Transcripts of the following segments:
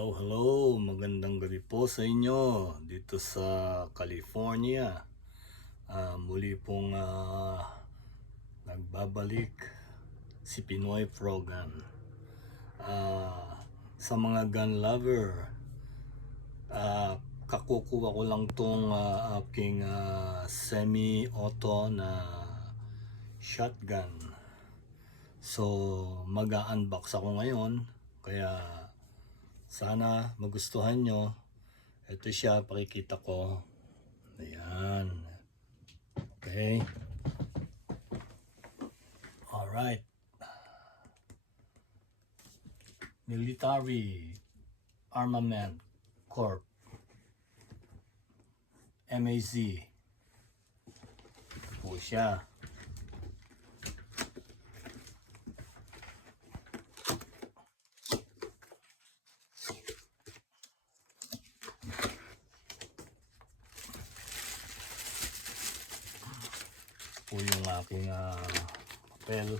Hello, magandang gabi po sa inyo dito sa California. Muli pong nagbabalik si Pinoy Frogan. Sa mga gun lover, kakukuha ko lang tong aking semi-auto na shotgun. So mag-unbox ako ngayon, kaya sana magustuhan nyo. Ito siya, pakikita ko. Ayan. Okay. Alright. Military Armament Corp. MAZ. Po siya. Po yung aking papel.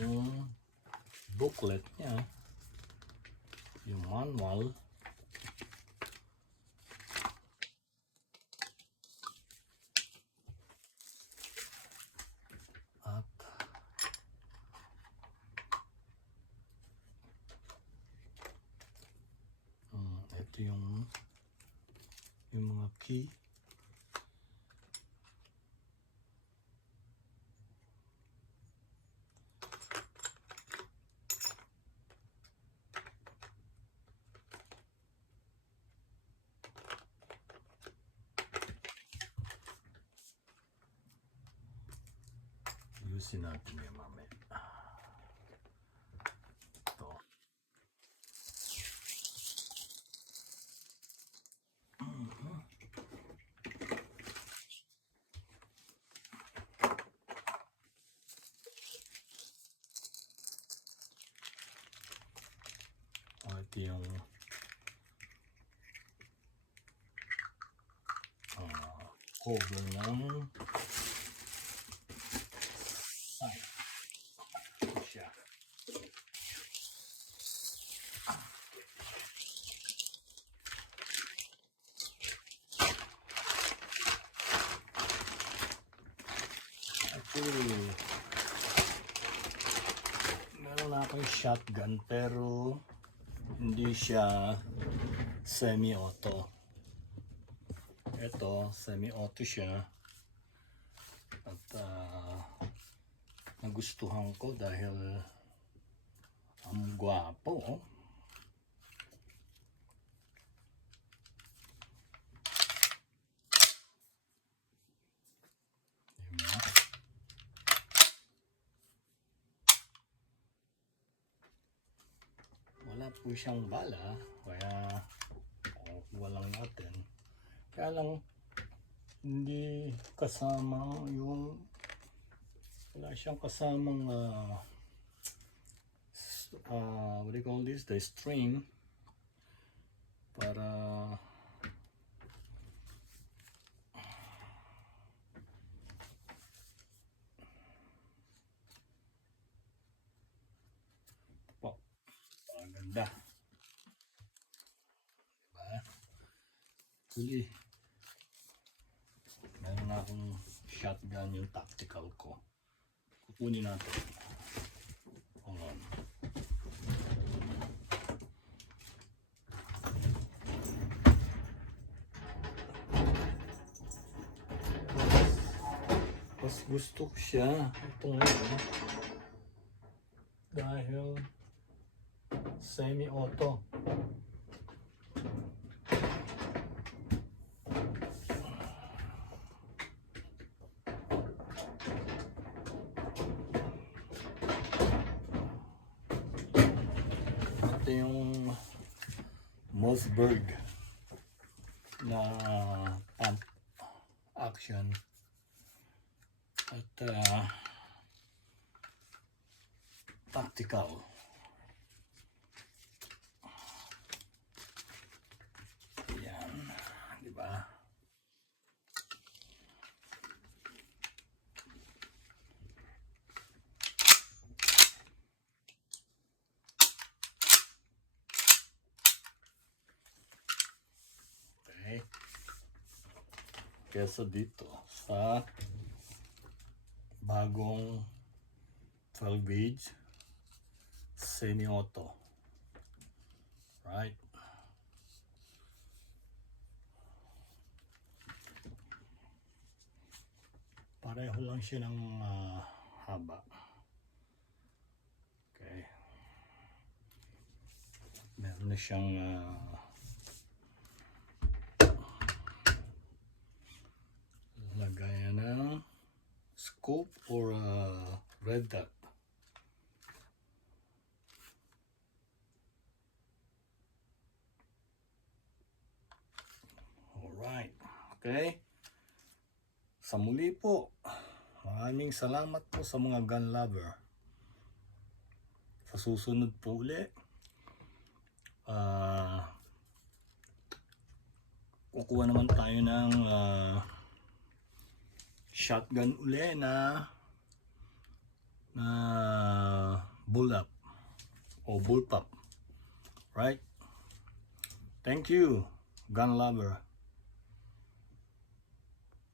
Yung booklet niya, yung manual, at ito yung mga key. Ayusin natin yung mamaya. Ito. Ito yung cover ng ito siya. Actually, meron na akong shotgun pero hindi siya semi-auto. Ito, semi-auto siya. At nagustuhan ko dahil ang gwapo. Diba? Wala po siyang bala, kaya kukuha lang natin. Kaya lang hindi kasama yung, wala siyang kasamang what do you call this, the string para po, ganda, diba? Actually, meron na akong shotgun, yung tactical ko. Kukunin natin. Hold on. Mas gusto ko siya ito ngayon dahil semi-auto. Ito yung Mossberg na pump action at tactical. Yan, di ba? kesa dito sa bagong 12 gauge semi-auto. Right? Pareho lang siya ng haba. Okay. Meron na siyang lagayan ng scope or red dot. Alright. Okay. Sa muli po, maraming salamat po sa mga gun lover. Sa susunod po uli, kukuha naman tayo ng shotgun uli na bullpup o bullpup. Right? Thank you, gun lover.